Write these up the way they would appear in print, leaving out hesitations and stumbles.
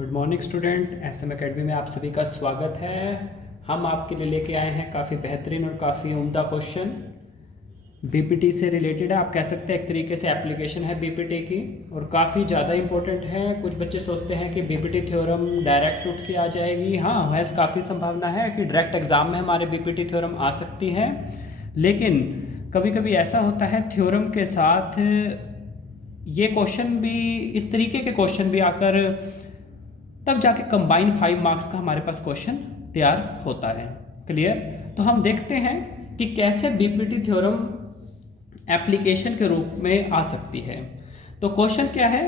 Good morning student, SM academy में आप सभी का स्वागत है। हम आपके लिए लेके आए हैं काफ़ी बेहतरीन और काफ़ी उम्दा क्वेश्चन बीपीटी से रिलेटेड है। आप कह सकते हैं एक तरीके से एप्लीकेशन है बीपीटी की और काफ़ी ज़्यादा इंपॉर्टेंट है। कुछ बच्चे सोचते हैं कि बीपीटी थ्योरम डायरेक्ट उठ के आ जाएगी। हाँ, वैसे काफ़ी संभावना है कि डायरेक्ट एग्ज़ाम में हमारे बीपीटी थ्योरम आ सकती है, लेकिन कभी कभी ऐसा होता है थ्योरम के साथ ये क्वेश्चन भी, इस तरीके के क्वेश्चन भी आकर तब जाके कंबाइन 5 मार्क्स का हमारे पास क्वेश्चन तैयार होता है। क्लियर? तो हम देखते हैं कि कैसे बीपीटी थ्योरम एप्लीकेशन के रूप में आ सकती है। तो क्वेश्चन क्या है?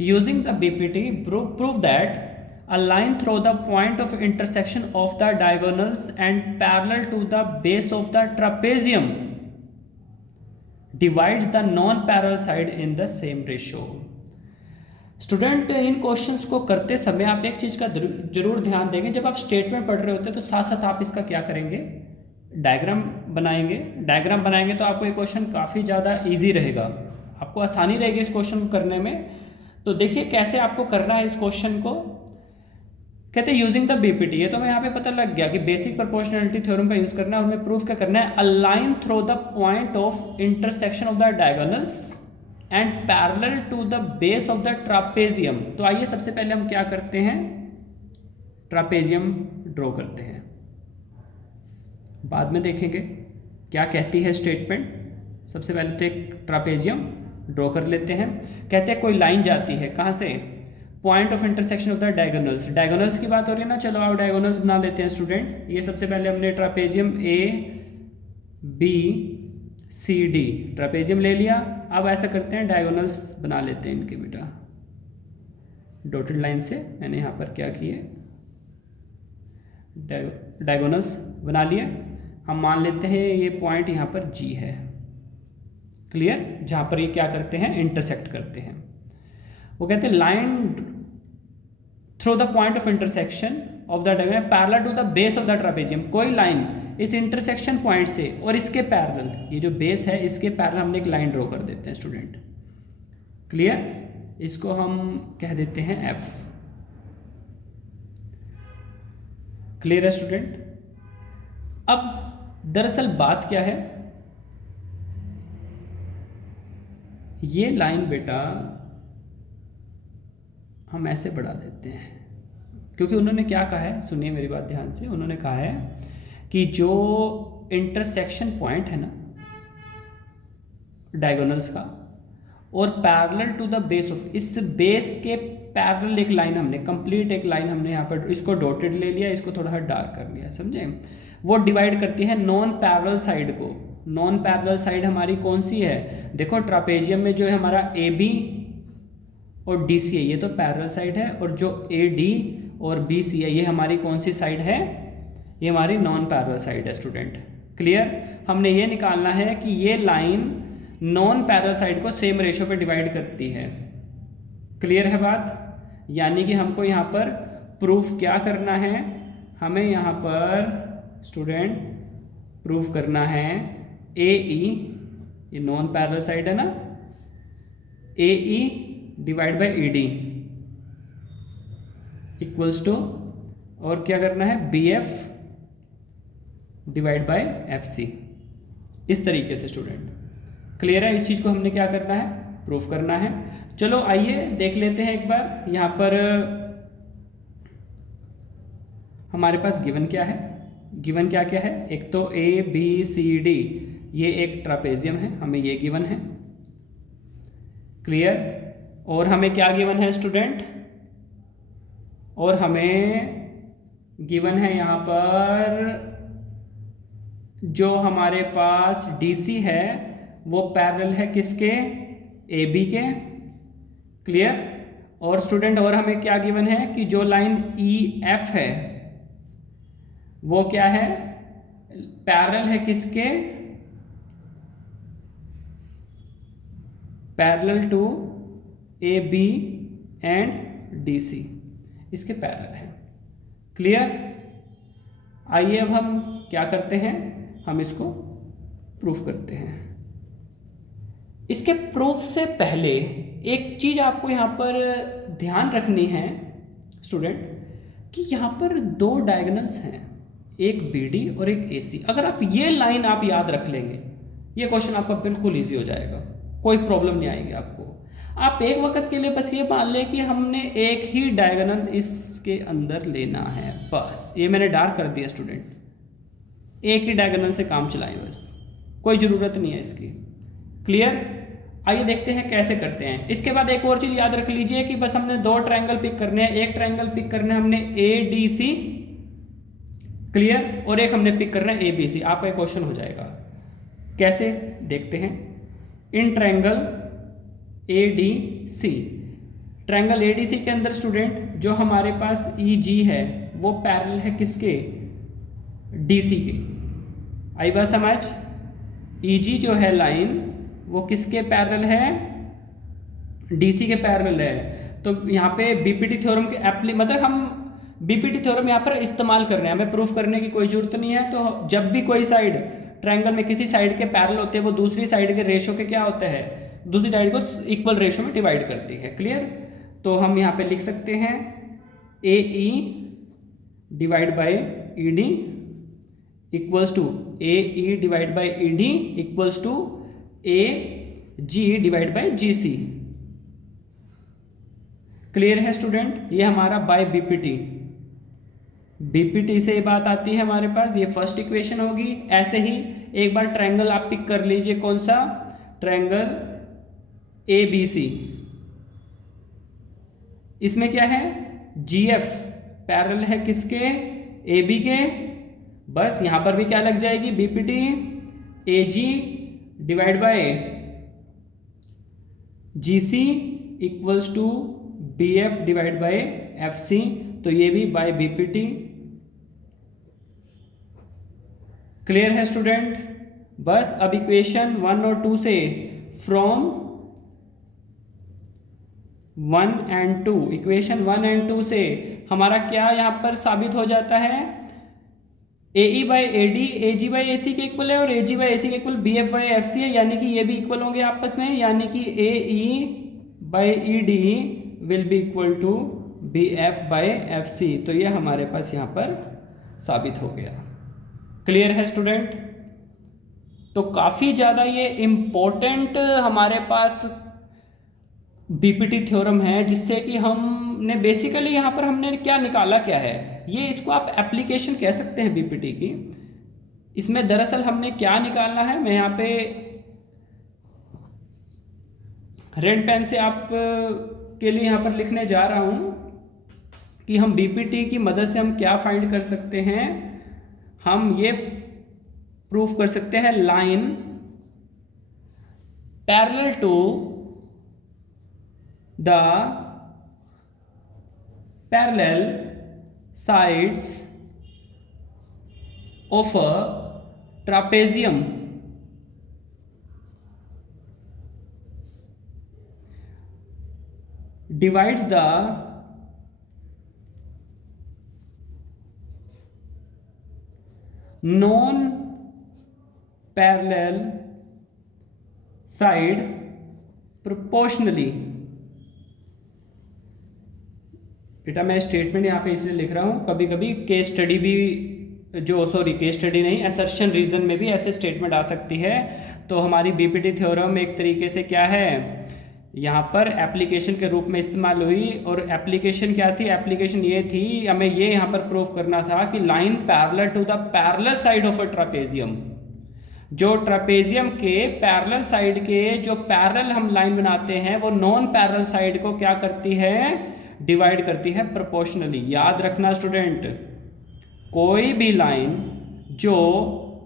Using the BPT prove that a line through the point of intersection of the diagonals and parallel to the base of the trapezium divides the non-parallel side in the same ratio। Student, in questions को करते समय आप एक चीज़ का जरूर ध्यान देंगे। जब आप स्टेटमेंट पढ़ रहे होते हैं तो साथ साथ आप इसका क्या करेंगे? डायग्राम बनाएंगे। डायग्राम बनाएंगे तो आपको ये क्वेश्चन काफ़ी ज़्यादा इजी रहेगा, आपको आसानी रहेगी इस क्वेश्चन को करने में। तो देखिए कैसे आपको करना है इस क्वेश्चन को। कहते हैं यूजिंग द बीपीटी, ये तो हमें यहाँ पे पता लग गया कि बेसिक प्रोपोर्शनैलिटी थ्योरम का यूज करना है और हमें प्रूफ क्या करना है? A line through the point of intersection of the diagonals and parallel to the base of the trapezium. तो आइए सबसे पहले हम क्या करते हैं? ट्रापेजियम ड्रॉ करते हैं, बाद में देखेंगे क्या कहती है स्टेटमेंट। सबसे पहले तो एक ट्रापेजियम ड्रॉ कर लेते हैं। कहते हैं कोई लाइन जाती है, कहाँ से? Point of intersection of the diagonals. Diagonals की बात हो रही है ना, चलो आओ डायगोनल्स बना लेते हैं स्टूडेंट। ये सबसे पहले हमने trapezium A B C D trapezium ले लिया। अब ऐसा करते हैं डायगोनल्स बना लेते हैं इनके बेटा। डॉटेड लाइन से मैंने यहाँ पर क्या किए, डायगोनल्स बना लिए। हम मान लेते हैं ये पॉइंट यहाँ पर जी है। क्लियर? जहाँ पर ये क्या करते हैं? इंटरसेक्ट करते हैं। वो कहते हैं line through the point of intersection of the diagonal parallel to the base of the trapezium. कोई लाइन इस इंटरसेक्शन पॉइंट से और इसके पैरेलल, ये जो बेस है इसके पैरेलल हमने एक लाइन ड्रॉ कर देते हैं स्टूडेंट। क्लियर? इसको हम कह देते हैं एफ। क्लियर है स्टूडेंट? अब दरअसल बात क्या है, ये लाइन बेटा हम ऐसे बढ़ा देते हैं, क्योंकि उन्होंने क्या कहा है, सुनिए मेरी बात ध्यान से। उन्होंने कहा है कि जो इंटरसेक्शन पॉइंट है ना डायगोनल्स का और parallel to the base of, इस बेस के पैरेलल एक लाइन हमने, कंप्लीट एक लाइन हमने यहाँ पर इसको डॉटेड ले लिया, इसको थोड़ा सा डार्क कर लिया, समझे? वो डिवाइड करती है नॉन पैरेलल साइड को। नॉन पैरेलल साइड हमारी कौन सी है? देखो ट्रापेजियम में जो है हमारा ए बी और डी सी है, ये तो पैरेलल साइड है, और जो ए डी और बी सी है ये हमारी कौन सी साइड है? ये हमारी नॉन पैरेलल साइड है स्टूडेंट। क्लियर? हमने ये निकालना है कि ये लाइन नॉन पैरेलल साइड को सेम रेशो पे डिवाइड करती है। क्लियर है बात? यानी कि हमको यहाँ पर प्रूफ क्या करना है? हमें यहाँ पर स्टूडेंट प्रूफ करना है ए ई, ये नॉन पैरेलल साइड है ना, A E divide by E D equals to, और क्या करना है? B F divide by F C. इस तरीके से स्टूडेंट। क्लियर है? इस चीज़ को हमने क्या करना है? प्रूफ करना है। चलो आइए देख लेते हैं एक बार। यहाँ पर हमारे पास गिवन क्या है? गिवन क्या क्या है? एक तो ए बी सी डी, ये एक ट्रापेजियम है, हमें ये गिवन है। क्लियर? और हमें क्या गिवन है स्टूडेंट? और हमें गिवन है यहाँ पर जो हमारे पास DC है वो पैरेलल है किसके? AB के। क्लियर? और स्टूडेंट और हमें क्या गिवन है कि जो लाइन EF है वो क्या है? पैरेलल है किसके? Parallel to AB and DC, इसके पैरेलल है। क्लियर? आइए अब हम क्या करते हैं? हम इसको प्रूफ करते हैं। इसके प्रूफ से पहले एक चीज़ आपको यहाँ पर ध्यान रखनी है स्टूडेंट कि यहाँ पर दो डायगोनल्स हैं, एक BD और एक AC। अगर आप ये लाइन आप याद रख लेंगे, ये क्वेश्चन आपका बिल्कुल ईजी हो जाएगा, कोई प्रॉब्लम नहीं आएगी आपको। आप एक वक्त के लिए बस ये मान लें कि हमने एक ही डायगोनल इसके अंदर लेना है, बस ये मैंने डार्क कर दिया स्टूडेंट, एक ही डायगोनल से काम चलाएं बस, कोई ज़रूरत नहीं है इसकी। क्लियर? आइए देखते हैं कैसे करते हैं। इसके बाद एक और चीज़ याद रख लीजिए कि बस हमने दो ट्रायंगल पिक करने हैं, एक ट्रायंगल पिक करना है हमने ADC, क्लियर, और एक हमने पिक करना है ABC। आपका क्वेश्चन हो जाएगा, कैसे देखते हैं। In triangle ADC, triangle ADC के अंदर स्टूडेंट जो हमारे पास EG है वो पैरेलल है किसके? DC के। आई बात समझ? EG जो है लाइन वो किसके पैरेलल है? DC के पैरेलल है। तो यहाँ पे BPT थ्योरम के मतलब हम BPT थ्योरम यहाँ पर इस्तेमाल कर रहे हैं, हमें प्रूफ करने की कोई जरूरत नहीं है। तो जब भी कोई साइड ट्रायंगल में किसी साइड के पैरेलल होते हैं, वो दूसरी साइड के रेशो के क्या होता है? दूसरी साइड को इक्वल रेशो में डिवाइड करती है। क्लियर? तो हम यहाँ पे लिख सकते हैं AE divide by ED equals to AE divide by ED equals to AG divide by GC। Clear है स्टूडेंट? ये हमारा बाय BPT से ये बात आती है हमारे पास, ये फर्स्ट इक्वेशन होगी। ऐसे ही एक बार ट्रायंगल आप पिक कर लीजिए, कौन सा? Triangle ABC। इसमें क्या है? GF पैरेलल है किसके? AB के। बस यहां पर भी क्या लग जाएगी? BPT AG divide by GC equals to BF divide by FC। तो ये भी बाय BPT। क्लियर है स्टूडेंट? बस अब इक्वेशन 1 और 2 से, फ्रॉम 1 and 2, इक्वेशन 1 and 2 से हमारा क्या यहाँ पर साबित हो जाता है? AE by AD AG by AC के इक्वल है और AG बाई AC के इक्वल BF बाई FC है, यानी कि ये भी इक्वल होंगे आपस में, यानी कि AE by ED will be equal to BF by FC। तो ये हमारे पास यहाँ पर साबित हो गया। क्लियर है स्टूडेंट? तो काफ़ी ज़्यादा ये इम्पोर्टेंट हमारे पास BPT थ्योरम है, जिससे कि हमने बेसिकली यहाँ पर हमने क्या निकाला क्या है, ये इसको आप एप्लीकेशन कह सकते हैं BPT की। इसमें दरअसल हमने क्या निकालना है, मैं यहाँ पे रेड पेन से आप के लिए यहाँ पर लिखने जा रहा हूँ कि हम BPT की मदद से हम क्या फाइंड कर सकते हैं। हम ये प्रूफ कर सकते हैं line parallel to the parallel sides of a trapezium divides the non-parallel side proportionally। बेटा मैं स्टेटमेंट यहाँ पे इसलिए लिख रहा हूँ, कभी कभी केस स्टडी भी केस स्टडी नहीं, असर्शन रीजन में भी ऐसे स्टेटमेंट आ सकती है। तो हमारी BPT थ्योरम एक तरीके से क्या है, यहाँ पर एप्लीकेशन के रूप में इस्तेमाल हुई। और एप्लीकेशन क्या थी? एप्लीकेशन ये थी, हमें ये यहाँ पर प्रूफ करना था कि line parallel to the parallel side of a trapezium, जो ट्रापेजियम के पैरेलल साइड के जो पैरेलल हम लाइन बनाते हैं वो नॉन पैरेलल साइड को क्या करती है? डिवाइड करती है प्रोपोर्शनली। याद रखना स्टूडेंट, कोई भी लाइन जो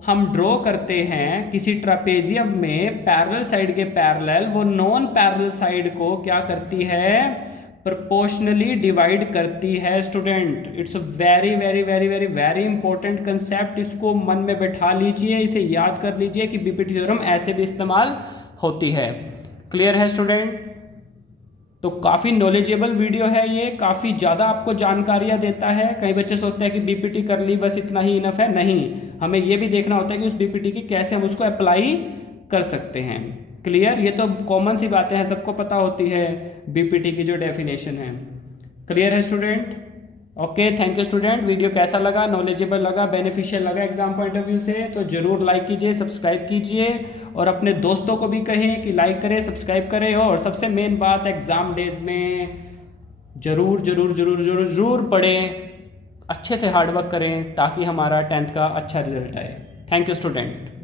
हम ड्रॉ करते हैं किसी ट्रापेजियम में पैरेलल साइड के पैरेलल, वो नॉन पैरेलल साइड को क्या करती है? प्रोपोर्शनली डिवाइड करती है student. It's a very very very very very important concept. इसको मन में बैठा लीजिए, इसे याद कर लीजिए कि BPT थ्योरम ऐसे भी इस्तेमाल होती है। क्लियर है स्टूडेंट? तो काफ़ी नॉलेजेबल वीडियो है ये, काफ़ी ज़्यादा आपको जानकारियाँ देता है। कई बच्चे सोचते हैं कि BPT कर ली बस इतना ही इनफ है, नहीं, हमें ये भी देखना होता है कि उस BPT की कैसे हम उसको अप्लाई कर सकते हैं। क्लियर? ये तो कॉमन सी बातें हैं, सबको पता होती है BPT की जो डेफिनेशन है। क्लियर है student? Okay, thank you student. Video कैसा लगा, नॉलेजेबल लगा, बेनिफिशियल लगा एग्जाम पॉइंट ऑफ व्यू से तो ज़रूर लाइक कीजिए, सब्सक्राइब कीजिए और अपने दोस्तों को भी कहें कि लाइक करें, सब्सक्राइब करें। और सबसे मेन बात, एग्ज़ाम डेज में ज़रूर ज़रूर ज़रूर ज़रूर ज़रूर पढ़ें, अच्छे से हार्डवर्क करें ताकि हमारा 10th का अच्छा रिजल्ट आए। Thank you student.